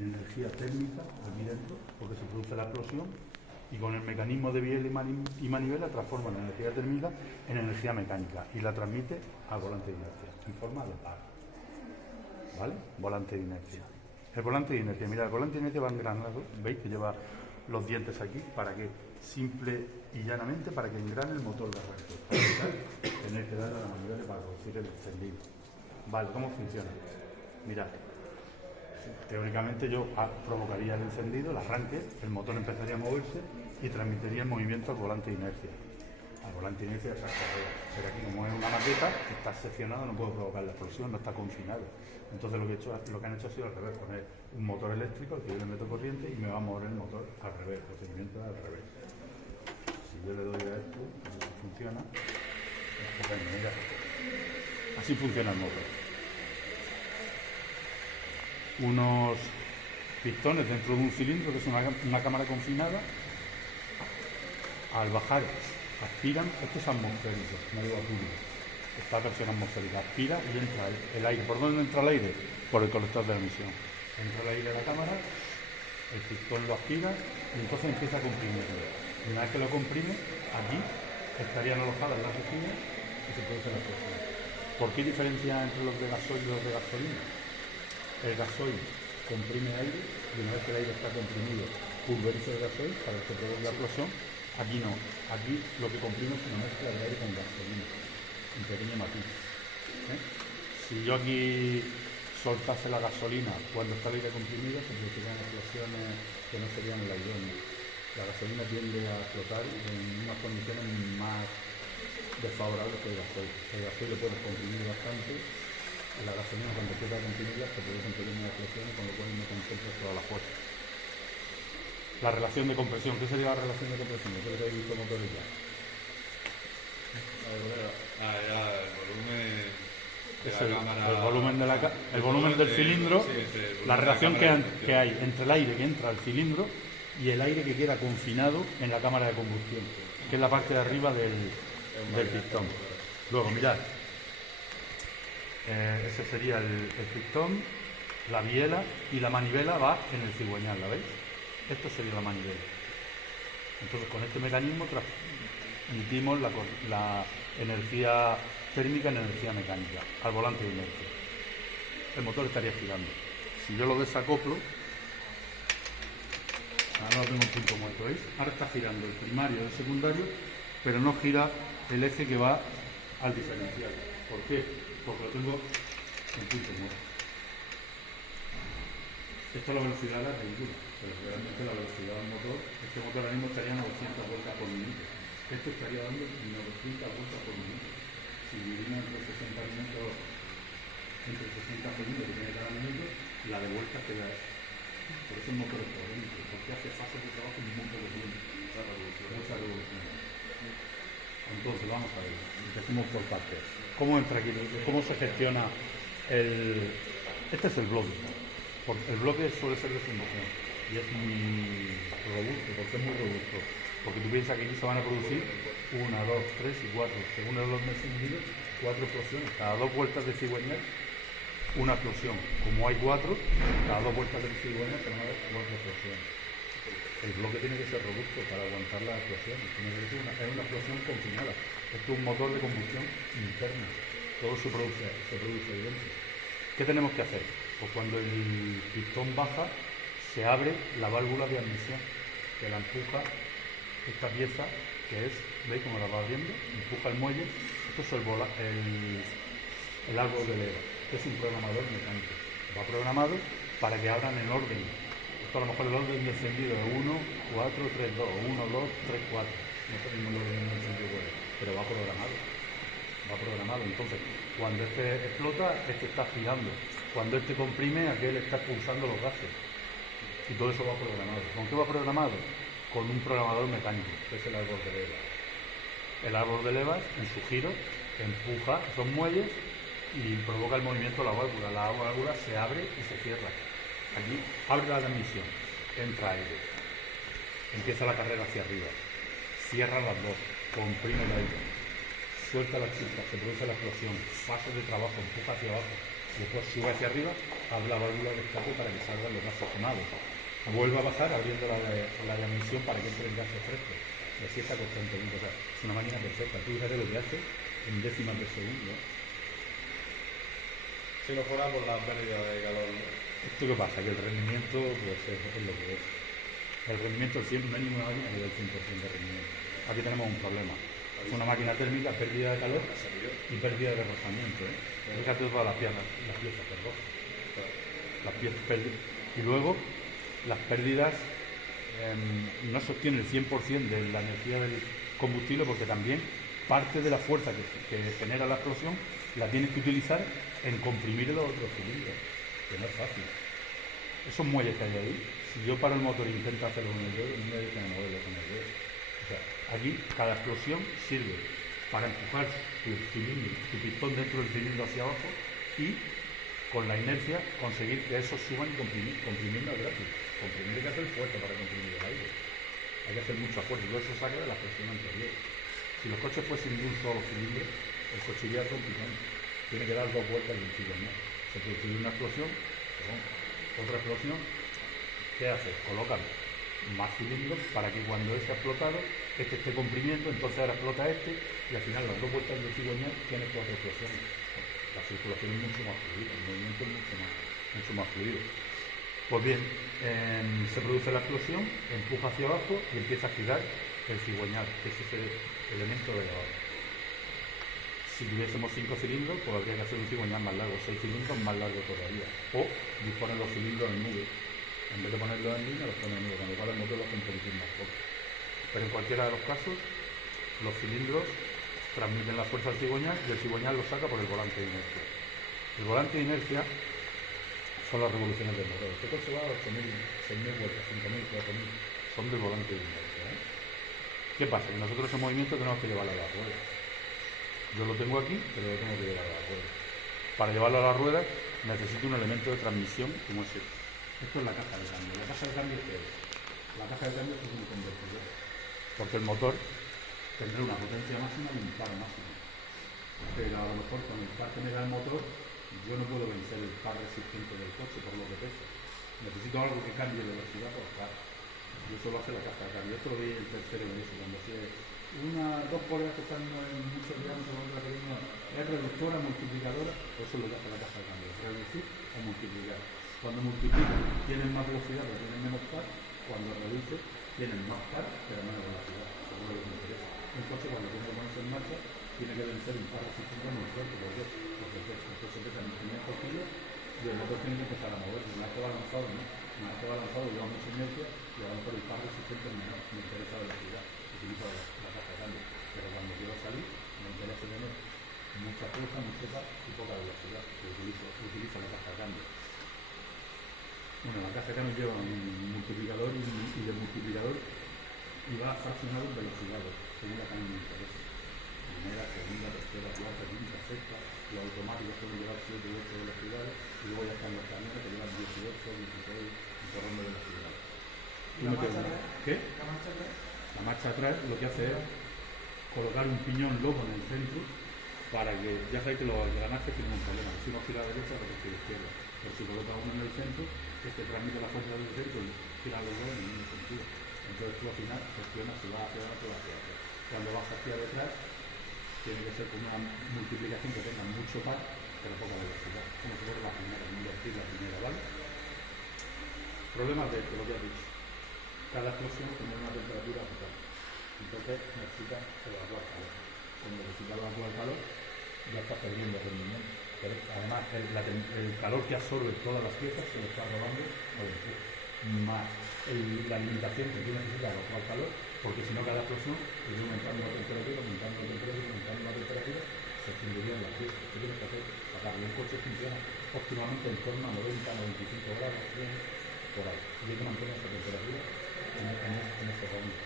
de energía térmica aquí dentro, porque se produce la explosión, y con el mecanismo de biela y manivela transforma la energía térmica en energía mecánica y la transmite al volante de inercia en forma de par. ¿Vale? Volante de inercia. El volante de inercia, mira, el volante de inercia va engranado, ¿veis que lleva los dientes aquí? ¿Para qué? Simple y llanamente para que engrane el motor de arranque. Tener que darle a la manivela para producir el encendido. Vale, ¿cómo funciona? Mirad, teóricamente yo provocaría el encendido, el arranque, el motor empezaría a moverse y transmitiría el movimiento al volante de inercia. Al volante de inercia de esas carreras. Pero aquí, como es una maqueta, está seccionado, no puedo provocar la explosión, no está confinado. Entonces lo que han hecho ha sido al revés, poner un motor eléctrico al que yo le meto corriente y me va a mover el motor al revés, el procedimiento es al revés. Si yo le doy a esto, así funciona, mira, así funciona el motor. Unos pistones dentro de un cilindro, que es una cámara confinada, al bajar aspiran, esto es atmosférico, no digo público, esta presión atmosférica, aspira y entra el aire. ¿Por dónde entra el aire? Por el colector de emisión. Entra el aire a la cámara, el pistón lo aspira y entonces empieza a comprimirlo. Y una vez que lo comprime, aquí estarían alojadas las resinas y se produce la explosión. ¿Por qué diferencia entre los de gasoil y los de gasolina? El gasoil comprime aire y una vez que el aire está comprimido, pulveriza el gasoil para que se produzca la explosión. Aquí no, aquí lo que comprime es una mezcla de aire con gasolina, un pequeño matiz. Si yo aquí soltase la gasolina cuando está el aire comprimido, se producirían explosiones que no serían la idónea. La gasolina tiende a explotar en unas condiciones más desfavorables que el gasoil. El gasoil lo puede comprimir bastante, la gasolina cuando empieza a comprimirla se producen pequeñas explosiones, con lo cual no concentra toda la fuerza. La relación de compresión, ¿qué sería la relación de compresión? ¿Qué es lo que habéis visto motores ya? El volumen de el volumen del cilindro, la relación que hay entre el aire que entra al cilindro y el aire que queda confinado en la cámara de combustión, que es la parte de arriba del pistón. Luego, mirad, ese sería el pistón, la biela y la manivela va en el cigüeñal, ¿la veis? Esto sería la manivela. Entonces, con este mecanismo transmitimos la energía térmica en energía mecánica al volante de inercia. El motor estaría girando. Si yo lo desacoplo, ahora no lo tengo en punto muerto, ¿veis? Ahora está girando el primario y el secundario, pero no gira el eje que va al diferencial. ¿Por qué? Porque lo tengo en punto muerto. Esta es la velocidad de la ridícula, pero realmente la velocidad del motor, este motor ahora mismo estaría a 900 vueltas por minuto. Esto estaría dando 900 vueltas por minuto. Si dividimos entre 60 minutos, entre 60 segundos que tiene cada minuto, la de vueltas que da es. Por eso el motor es potente, porque hace fases de trabajo en muy poco tiempo. Mucha revolución. Entonces, vamos a ver, empecemos por partes. ¿Cómo entra aquí? ¿Cómo se gestiona el...? Este es el bloque. El bloque suele ser de fundación y es muy robusto. ¿Por qué es muy robusto? Porque tú piensas que aquí se van a producir 1, 2, 3 y 4, según el orden encendido, 4 explosiones. Cada 2 vueltas de cigüeñal, una explosión. Como hay 4, cada 2 vueltas de cigüeñal se van a haber 4 explosiones. El bloque tiene que ser robusto para aguantar las explosiones. Tiene que ser una explosión confinada. Esto es un motor de combustión interna. Todo se produce ahí dentro. ¿Qué tenemos que hacer? Pues cuando el pistón baja, se abre la válvula de admisión, que la empuja esta pieza, que es, ¿veis cómo la va abriendo? Empuja el muelle. Esto es el árbol de leva, que es un programador mecánico. Va programado para que abran en orden. Esto a lo mejor el orden de encendido es 1, 4, 3, 2, 1, 2, 3, 4. No es el mismo orden de encendido, pero va programado. Entonces, cuando este explota, este está girando. Cuando este comprime, aquel está expulsando los gases. Y todo eso va programado. ¿Con qué va programado? Con un programador mecánico, que es el árbol de levas. El árbol de levas, en su giro, empuja esos muelles y provoca el movimiento de la válvula. La válvula se abre y se cierra. Aquí abre la admisión, entra aire. Empieza la carrera hacia arriba. Cierra las dos, comprime el aire. Suelta la chispa, se produce la explosión, fase de trabajo, empuja hacia abajo, Después sube hacia arriba, abre la válvula de escape para que salgan los gases quemados. Vuelve a bajar abriendo la admisión para que entre el gas fresco. Y así está constantemente. O sea, es una máquina perfecta. Tú fíjate lo que hace en décimas de segundo. Si no fuera por la pérdida de calor, ¿no? ¿Esto qué pasa? Que el rendimiento pues, es lo que es. El rendimiento al 100, no hay ninguna máquina que dé el 100% de rendimiento. Aquí tenemos un problema. Es una máquina térmica, pérdida de calor y pérdida de rozamiento. Fíjate todas las piezas perdón. Las piezas pérdidas. Y luego, las pérdidas no sostienen el 100% de la energía del combustible porque también parte de la fuerza que genera la explosión la tienes que utilizar en comprimir los otros cilindros, que no es fácil. Esos muelles que hay ahí, si yo paro el motor e intento hacerlo con el dedo, no me dejan moverlo con el dedo. O sea, aquí cada explosión sirve para empujar tu pistón dentro del cilindro hacia abajo y con la inercia conseguir que esos suban y comprimir más rápido. Comprimir hay que hacer fuerza para comprimir el aire. Hay que hacer mucha fuerza y todo eso saca de la presión anterior. Si los coches fuesen de un solo cilindro, el coche iría complicado. Tiene que dar 2 vueltas y un cilindro. Se produce una explosión, otra explosión. ¿Qué hace? Colocan más cilindros para que cuando este ha explotado, este esté comprimiendo, entonces ahora explota este y al final las 2 vueltas del cigüeñal tienes 4 explosiones. La circulación es mucho más fluida, el movimiento es mucho más fluido. Pues bien, se produce la explosión, empuja hacia abajo y empieza a girar el cigüeñal, que es ese elemento de elevador. Si tuviésemos 5 cilindros, pues habría que hacer un cigüeñal más largo, 6 cilindros más largo todavía. O disponer los cilindros en nube. En vez de ponerlos en línea, los ponen en nube, cuando para el motor los hacen un poquitín más corto. Pero en cualquiera de los casos, los cilindros transmiten la fuerza al cigüeñal y el cigüeñal lo saca por el volante de inercia. El volante de inercia son las revoluciones del motor. Este coche va a 8.000, 6.000 vueltas, 5.000, 4.000. Son del volante de inercia. ¿Qué pasa? Que nosotros ese movimiento tenemos que llevarlo a la rueda. Yo lo tengo aquí, pero lo tengo que llevar a la rueda. Para llevarlo a la rueda necesito un elemento de transmisión como es este. Esto es la caja de cambio. ¿La caja de cambio qué es? La caja de cambio es un convertidor. Porque el motor tendrá una potencia máxima y un par máximo. Pero a lo mejor con el par que me da el motor, yo no puedo vencer el par resistente del coche por lo que pesa. Necesito algo que cambie de velocidad por par. Y eso lo hace la caja de cambio. Esto lo vi en tercero en eso, cuando hacía dos poleas que están en muchos diámetros, otra pequeña, es reductora, multiplicadora, eso es lo que hace la caja de cambio, reducir o multiplicar. Cuando multiplica tienen más velocidad pero tienen menos par, cuando reduce tienen más par pero menos velocidad, según lo que me interesa. Un coche cuando tiene que ponerse en marcha tiene que vencer un par resistente muy fuerte, porque el coche pesa 1.500 kilos y el motor tiene que empezar a mover. Una vez que va lanzado, ¿no? Una vez que va lanzado lleva mucha inercia y a lo mejor el par resistente es menor, me interesa la velocidad, utilizo la caja de cambio. Pero cuando quiero salir, me interesa tener mucha fuerza, mucha par y poca velocidad, utilizo la caja de cambio. Bueno, la caja de cambio lleva un multiplicador y el multiplicador y va fraccionado en velocidades, según la que a mí me interesa. Primera, segunda, tercera, cuarta, quinta, sexta. Los automáticos suelen llevar 7 u 8 velocidades y luego ya están los camiones que llevan 18, 16 y por ronda de velocidad. ¿Qué? La marcha atrás lo que hace es colocar un piñón loco en el centro para que, ya sabéis que los engranajes tienen un problema, si uno gira a la derecha, otro gira a la izquierda. Pero si colocas uno en el centro, este transmite la fuerza del centro y gira los dos en el mismo sentido. Entonces tú al final gestionas si vas hacia adelante o hacia atrás. Cuando vas hacia detrás, tiene que ser con una multiplicación que tenga mucho par, pero poca velocidad. Como si fuera la primera, invertir la primera, ¿vale? Problemas de esto, lo que has dicho. Cada explosión tiene una temperatura total. Entonces necesita evacuar calor. Cuando necesita evacuar calor, ya está perdiendo rendimiento. Pero además, el calor que absorbe todas las piezas se lo está robando al empuje. Más la limitación que tú necesitas evacuar calor, porque si no cada explosión es aumentando la temperatura, se extinguirían las piezas. ¿Qué tienes que hacer? Para que un coche funcione óptimamente en torno a 90-95 grados, 100 por ahí. Y hay que mantener esa temperatura en ese rango.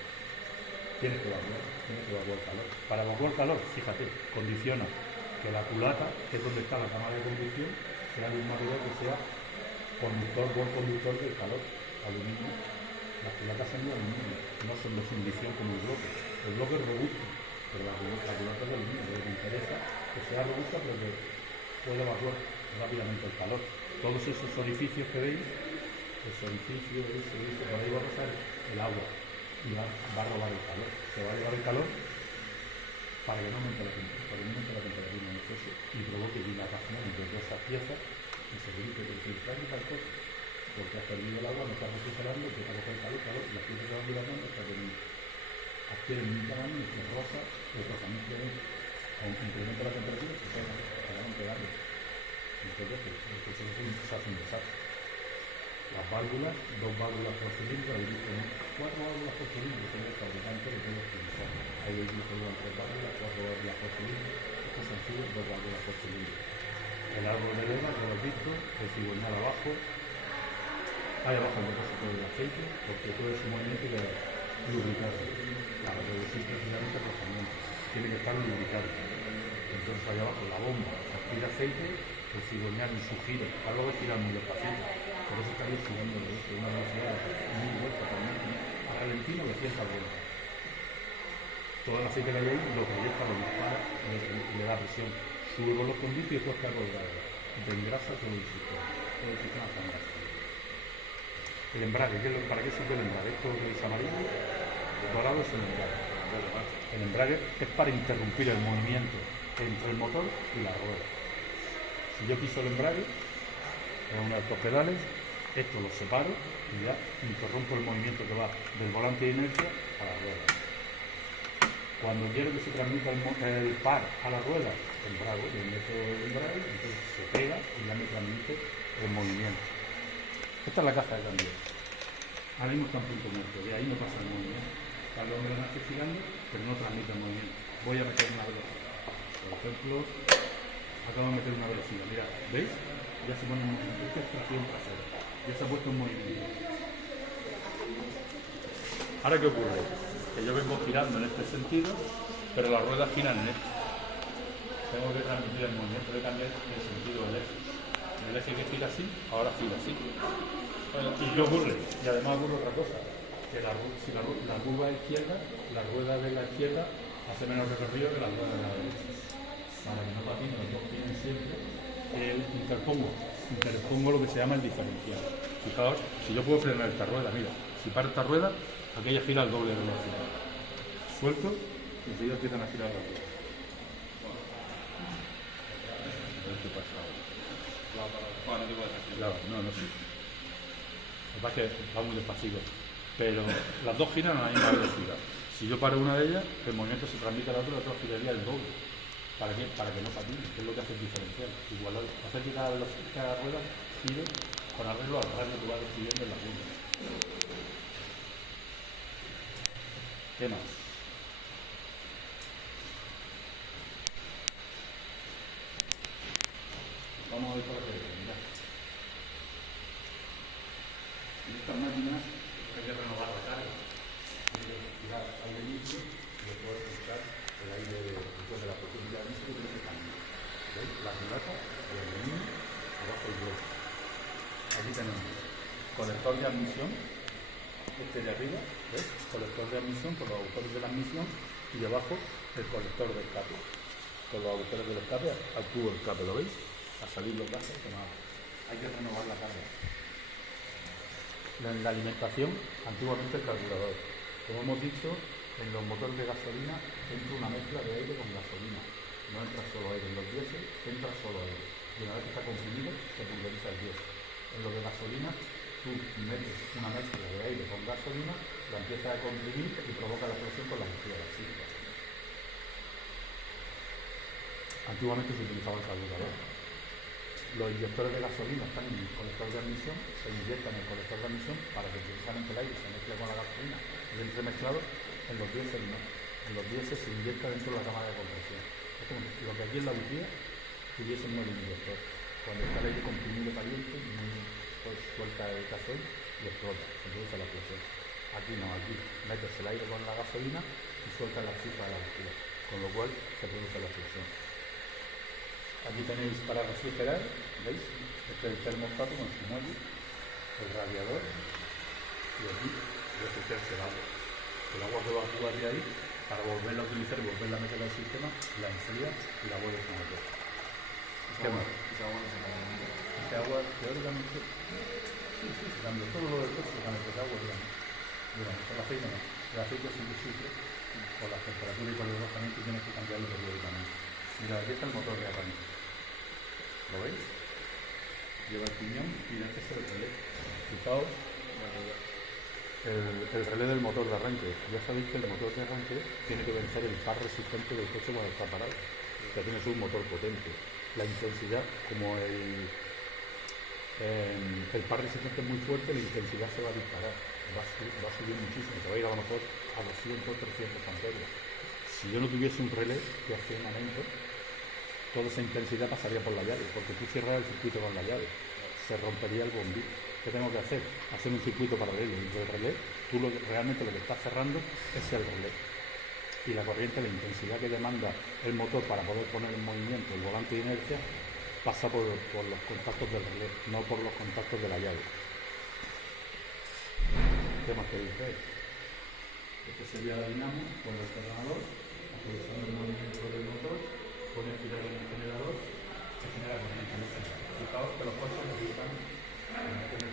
Tienes que evacuar calor. Para evacuar calor, fíjate, condiciona que la culata, que es donde está la cámara de combustión, sea de un material que sea buen conductor del calor, aluminio. Las culatas son de aluminio, no son de fundición como el bloque. El bloque es robusto, pero la culata es de aluminio. Lo que me interesa que sea robusta, pero que pueda evacuar rápidamente el calor. Todos esos orificios que veis, ese orificio, por ahí va a pasar el agua y va a robar el calor. Se va a llevar el calor para que no aumente la temperatura en exceso y provoque dilatación entre todas esas piezas y se dice que el filtrar y tal cosa, porque has perdido el agua, no estás refrigerando, te va a coger calor, las piezas se van dilatando hasta que adquieren un tamaño y se roza, el rozamiento aunque incrementa la temperatura, se pega, acaban pegando. Entonces, el proceso se hace un desastre. Las válvulas, 2 válvulas por cilindro, hay 4 válvulas por cilindro, son los fabricantes que tienen que utilizar. Hay vehículos que llevan 3 válvulas, 4 válvulas por cilindro, estos sencillos, 2 válvulas por cilindro. El árbol de leva, que lo he visto, el cigüeñal abajo, hay abajo el depósito de aceite, porque todo ese movimiento de lubricarse. Para reducir precisamente el rozamiento, tiene que estar lubricado. Entonces allá abajo la bomba aspira aceite, el cigüeñal en su giro, algo de girar muy despacito. Por eso estaría girando de una velocidad muy fuerte, a ralentino de 100 vueltas. Todo el aceite que hay ahí lo proyecta, lo dispara, le da presión. Sube con los conductos y después cae por el aire. Te engrasa todo el sistema. Todo el sistema está engrasado. El embrague, ¿para qué sirve el embrague? Esto que es amarillo, el dorado es el embrague. El embrague es para interrumpir el movimiento entre el motor y la rueda. Si yo piso el embrague, con uno de estos pedales, esto lo separo y ya interrumpo el movimiento que va del volante de inercia a la rueda. Cuando quiero que se transmita el par a la rueda, embrague, le meto el embrague, entonces se pega y ya me transmite el movimiento. Esta es la caja de cambio. Ahora mismo está en punto muerto, de ahí no pasa el movimiento. Está el engranaje girando, pero no transmite el movimiento. Voy a meter una velocidad. Por ejemplo, acabo de meter una velocidad. Mira, ¿veis? Ya se pone en movimiento. Esta es tracción trasera. Ya se ha puesto en movimiento. Ahora, ¿qué ocurre? Que yo vengo girando en este sentido, pero las ruedas giran en este. Tengo que transmitir el movimiento, de cambiar el sentido del eje. El eje que gira así, ahora gira así. ¿Y qué ocurre? Y además ocurre otra cosa, que si la curva izquierda, la rueda de la izquierda hace menos recorrido que la rueda de la derecha. Para que no patinen, los dos tienen siempre, interpongo lo que se llama el diferencial. Fijaos, si yo puedo frenar esta rueda, mira, si paro esta rueda, aquella gira al doble de velocidad. Suelto y enseguida empiezan a girar las ruedas. A ver qué pasa ahora. Claro, no sé. Lo que pasa es que va muy despacito, pero las dos giran a la misma velocidad. Si yo paro una de ellas, el movimiento se transmite a la otra giraría el doble. ¿Para qué? Para que no patine, que es lo que hace el diferencial. Igual hacer que cada rueda gire con arreglo al radio que va describiendo en la curva. ¿Qué más? Vamos a ver para qué. Mirad. En estas máquinas hay que renovar la carga. Hay que tirar aire limpio y después filtrar el aire después de la profundidad de que tiene que cambiar. ¿Veis? La culata, el aluminio, abajo el hueso. Aquí tenemos colector de admisión, este de arriba, ¿ves? Colector de admisión con los agujeros de la admisión y debajo el colector del escape. Con los agujeros del escape al tubo del escape, ¿lo veis? A salir los gases, hay que renovar la carga. En la alimentación, antiguamente el carburador. Como hemos dicho, en los motores de gasolina entra una mezcla de aire con gasolina. No entra solo aire. En los diésel entra solo aire. Y una vez que está comprimido, se pulveriza el diésel. En los de gasolina, tú metes una mezcla de aire con gasolina, la empiezas a comprimir y provoca la explosión con la bujía de la chispa. Antiguamente se utilizaba el carburador. Los inyectores de gasolina están en el colector de admisión, se inyectan en el colector de admisión para que precisamente el aire se mezcle con la gasolina y entre mezclado. En los diésel no. En los diésel se inyecta dentro de la cámara de compresión. Es como lo que aquí en la bujía tuviese un inyector. Cuando está el aire comprimido caliente, pues suelta el gasoil y explota, se produce la explosión. Aquí no, aquí metes el aire con la gasolina y suelta la chispa de la bujía, con lo cual se produce la explosión. Aquí tenéis para refrigerar, ¿veis? Este es el termostato con su muelle, el radiador, y aquí refrigerarse el agua. El agua que evacúa de ahí, para volverla a utilizar y volverla a meter al sistema, la enfría y la vuelve a meter. ¿Qué más? Esa agua no se calienta. Ese agua, teóricamente, sí, cambia. Todo lo del coche cambia, ese agua, digamos, el aceite no. El aceite siempre sufre por la temperatura y por el rozamiento y tienes que cambiarlo periódicamente. Mira, aquí está el motor de arranque. ¿Lo veis? Lleva el piñón y este es el relé. Fijaos, el relé del motor de arranque. Ya sabéis que el motor de arranque tiene que vencer el par resistente del coche cuando está parado. Ya tienes un motor potente. La intensidad, como el par resistente es muy fuerte, la intensidad se va a disparar. Va a subir muchísimo. Se va a ir a lo mejor a 200, 300 amperios. Si yo no tuviese un relé que hacía un aumento, toda esa intensidad pasaría por la llave, porque tú cierras el circuito con la llave, se rompería el bombillo. ¿Qué tengo que hacer? Hacer un circuito paralelo. Y el relé, tú realmente lo que estás cerrando es el relé. Y la corriente, la intensidad que demanda el motor para poder poner en movimiento el volante de inercia, pasa por los contactos del relé, no por los contactos de la llave. ¿Qué más queréis ver? Este sería la dinamo, pues